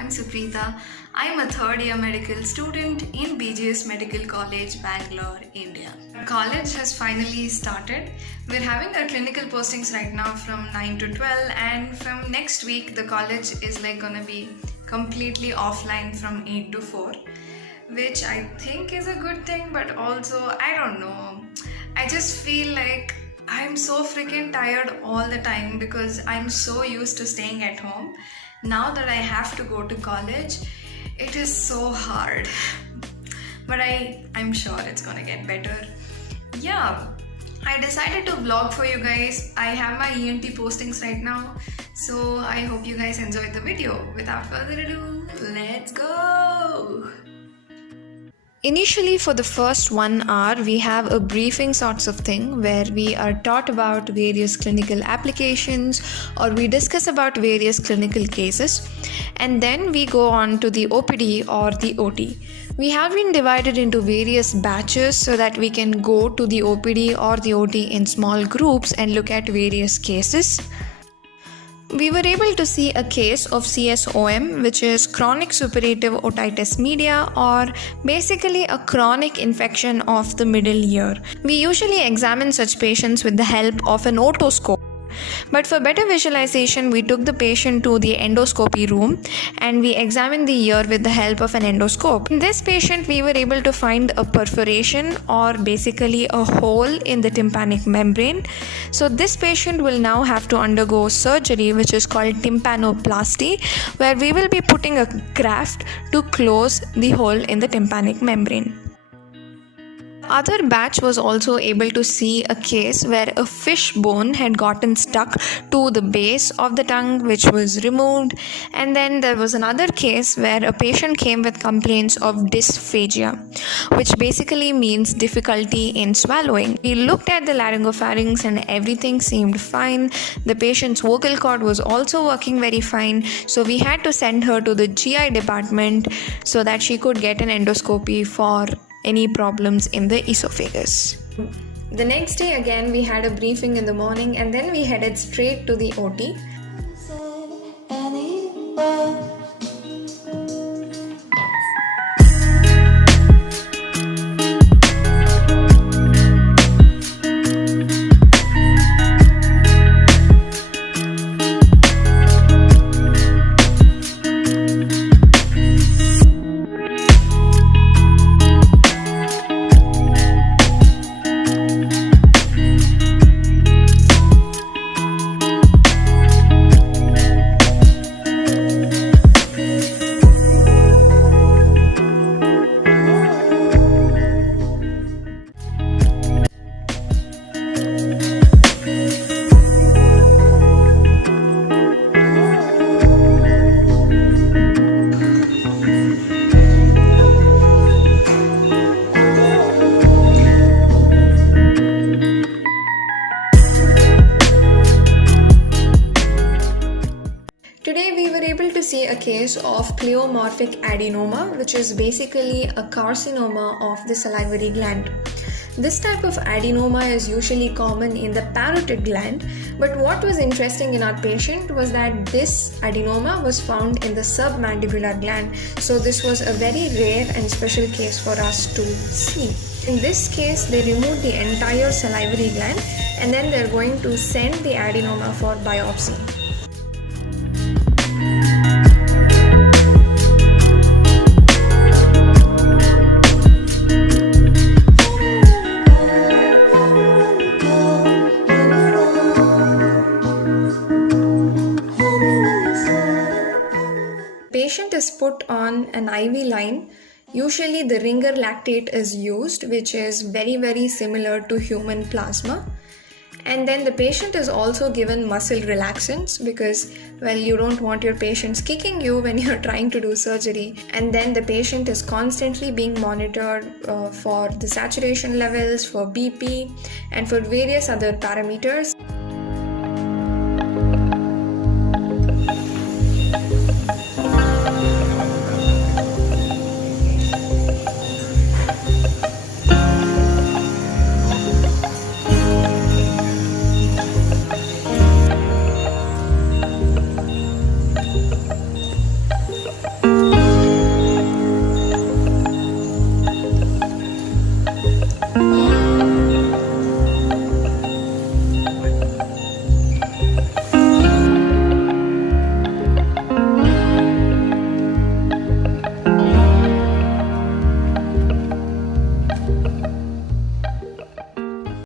I'm Supreeta. I'm a third year medical student in BGS Medical College, Bangalore, India. College has finally started. We're having our clinical postings right now from 9 to 12, and from next week the college is gonna be completely offline from 8 to 4, which I think is a good thing, but also I don't know. I just feel like I'm so freaking tired all the time because I'm so used to staying at home. Now that I have to go to college, it is so hard. But I'm sure it's gonna get better. Yeah, I decided to vlog for you guys. I have my ENT postings right now, so I hope you guys enjoyed the video. Without further ado, let's go! Initially, for the first 1 hour, we have a briefing sorts of thing where we are taught about various clinical applications or we discuss about various clinical cases, and then we go on to the OPD or the OT. We have been divided into various batches so that we can go to the OPD or the OT in small groups and look at various cases. We were able to see a case of CSOM, which is chronic suppurative otitis media, or basically a chronic infection of the middle ear. We usually examine such patients with the help of an otoscope. But for better visualization, we took the patient to the endoscopy room and we examined the ear with the help of an endoscope. In this patient, we were able to find a perforation or basically a hole in the tympanic membrane. So this patient will now have to undergo surgery, which is called tympanoplasty, where we will be putting a graft to close the hole in the tympanic membrane. Other batch was also able to see a case where a fish bone had gotten stuck to the base of the tongue, which was removed, and then there was another case where a patient came with complaints of dysphagia, which basically means difficulty in swallowing. We looked at the laryngopharynx and everything seemed fine. The patient's vocal cord was also working very fine, so we had to send her to the GI department so that she could get an endoscopy for any problems in the esophagus. The next day again we had a briefing in the morning and then we headed straight to the OT. Today we were able to see a case of pleomorphic adenoma, which is basically a carcinoma of the salivary gland. This type of adenoma is usually common in the parotid gland, but what was interesting in our patient was that this adenoma was found in the submandibular gland, so this was a very rare and special case for us to see. In this case, they removed the entire salivary gland and then they're going to send the adenoma for biopsy. Patient is put on an IV line. Usually the ringer lactate is used, which is very similar to human plasma. And then the patient is also given muscle relaxants because, well, you don't want your patients kicking you when you're trying to do surgery. And then the patient is constantly being monitored for the saturation levels, for BP, and for various other parameters.